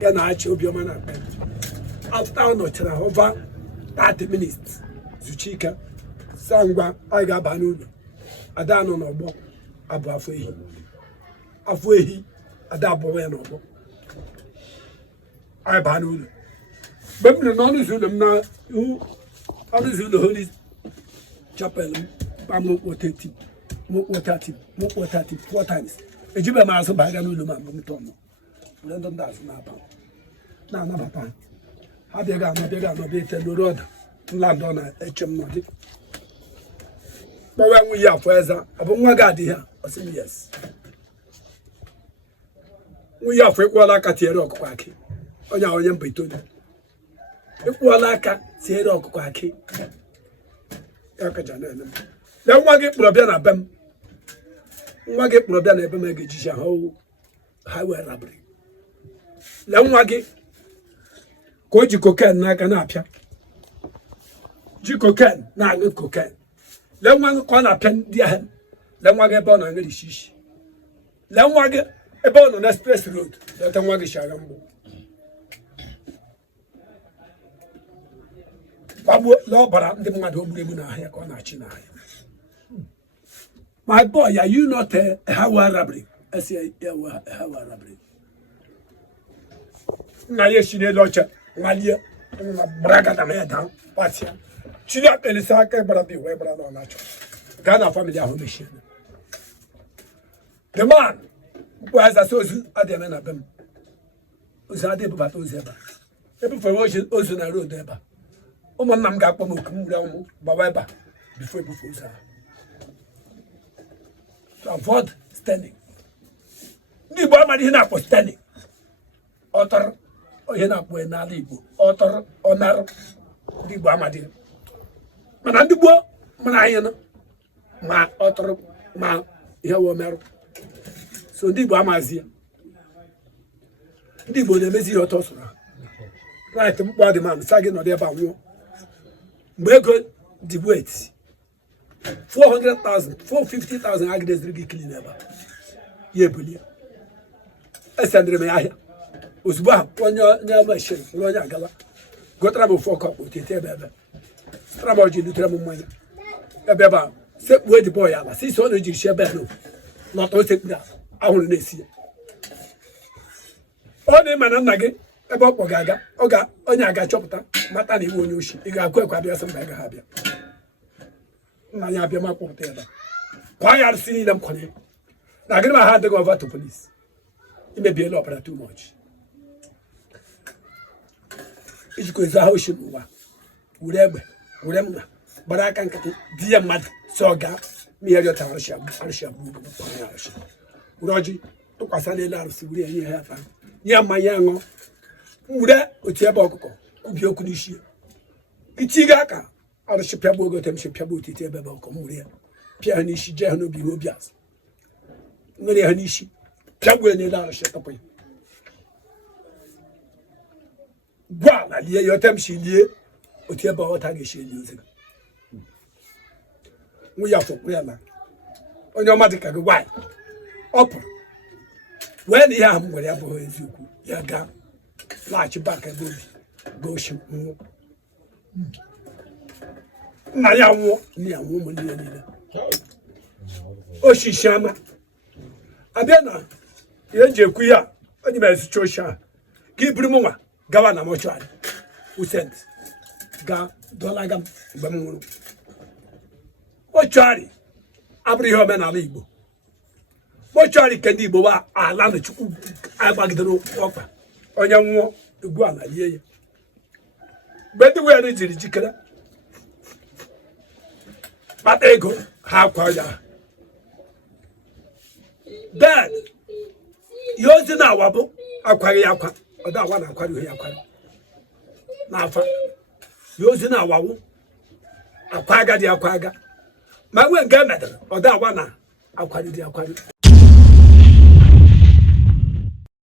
ya na achị obiọma na akpa after ọ nọchara over 30 minutes zuchika sangwa anyị ga-aba n'ụlọ ada nọ n'ọgbọ abụ afọ ehi ada abụọ ya n'ọgbọ anyị baa n'ụlọ mgbe m nọ n'ọnụ ụzọ ụlọ m na ọnụ ụzọ ụlọ Holy Chapel mokpo 30 4 times ejibe m azụ baga n'ụlọ ma mgbe m tọ nọ ndị azụ na-aba na-anabata ha bịaga anọ bịa ite n'oru ọda nlandị ọ na-eche m nọdị kpọwa nwunye afọ eze ọ bụ nwa gị adịghị ọ sị m yes nwunye afọ ịkwụọla aka tinyere ọkụkọ akị onye mba itoolu ịkwụọla aka tinyere ọkụkọ akị ya kaja na-ele m na nwa gị kpọrọ bịa na be m nwa gị kpọrọ bịa na ebe m ga-ejiji ahụ ha wee rabịrị le nwa gị ka o ji koken n'aka na-apịa ji koken na-aṅụ koken le nwa gị ka ọ na-apịa ndị ahụ le nwa gị ebe ọ na-aṅụ rishishi le nwa gị ebe ọ nọ na express road leta nwa gị shara mgbụ gbagbuo ọbara ndị mmadụ o gburu egbu n'ahịa ka ọ na-achị n'ahịa. My boy, are you not a Hawa Rabri? I say, Hawa Rabri. Naya Shine Locha, Malia, Braga da Meda, Patia. Chila Elisaka, Brabi, Webra, no Nacho. Ghana family of mission. The man who has a source at the men of them was a debut at Ozeba. Every for watching Ozuna Road Deba. Oman Namgapo, Baweba, before Bufusa. To avoid standing. Ndị Igbo amaghị ihe na-akpọ standing. Ọtọrọ ihe na-akpọ Omenala Igbo. Ọtọrọ ọnarụ ndị Igbo amaghị. Mana ndị Igbo mana anyị nọ ma ọtọrọ ma ihe wụ merụ. So ndị Igbo amaghị ya. Ndị Igbo na-emezi ihe ọtọ sụrụ. Right mkpọ dị ma sa gị nọdụ ebe a nwụọ. Mgbe ego dị wet 400,000, 450,000 agnes drigi clean ever. Ye bulia. Esandre me ahia. Ozugbo onye machine, onye agala. Go travel for cup with it ebe. Travel ji lutra mmanya. Ebe ba, sep we the boy ala. Si so no ji shebe no. Not o sep na. Ahụrụ na-esi. Ọ dị mana nna gị ebe ọ kpọgaga, onye aga chọpụta mata na iwu onye oshi. Ị ga-akụ ekwa bịa sị mba ga ha bịa. Nanya bịa ma kpọpụta ebe kwa ya arụsị niile m kọrọ na gịnị ma ha adịghị over to police imebiela ọbara too much ijikọ ezu ahụ oshi n'ụwa were egbe were mma gbara aka nkịtị di ya mmadụ si ọ gaa mmiri ọtara arụsị abụ were ọjị tụkwasị n'elu arụsị were enye ha afa nye mmanya ṅụọ were otu ebe ọkụkọ kwubie okwu n'isi itiga aka arụsị pịagbuo ogo tem pịagbuo otite ebe bụ ọkọ mmụrụ ya pịa ha n'isi jee ha n'obi ihe obi azụ nwere ha n'isi pịagbuo n'elu arụsị tọpụ ya gwa na lie ya otem si lie otu ebe ọghọta ga-esi eli ozi nwunye afọ ya na onye ọma dịka gị nwaanyị ọ pụrụ wee na ihe ahụ m gwara ya bụghị eziokwu ya gaa laghachi baka ebe obi gaa oshi nwụọ nna ya nwụọ nne ya nwụọ ụmụ niile osisi ama abịa na ihe eji ekwu ihe a onye mere ezicha oshi ahụ ka iburu m nwa gawa na Mortuary usent ga dọlaga m mgbe m nwụrụ Mortuary abụrụ ihe omenala Igbo Mortuary nke ndị Igbo wa ala na Chukwu agbagidere ọkpa onye nwụọ egwu ala lie ya mgbe ndị were jiri jikere kpata ego ha akwa ya then ihe ozi na-awa bụ akwaghị ya akwa ọ da awa na-akwari ihe akwari n'afa ihe ozi na-awawụ akwa agadi akwa aga ma nwee nke emedere ọ da awa na akwari dị akwari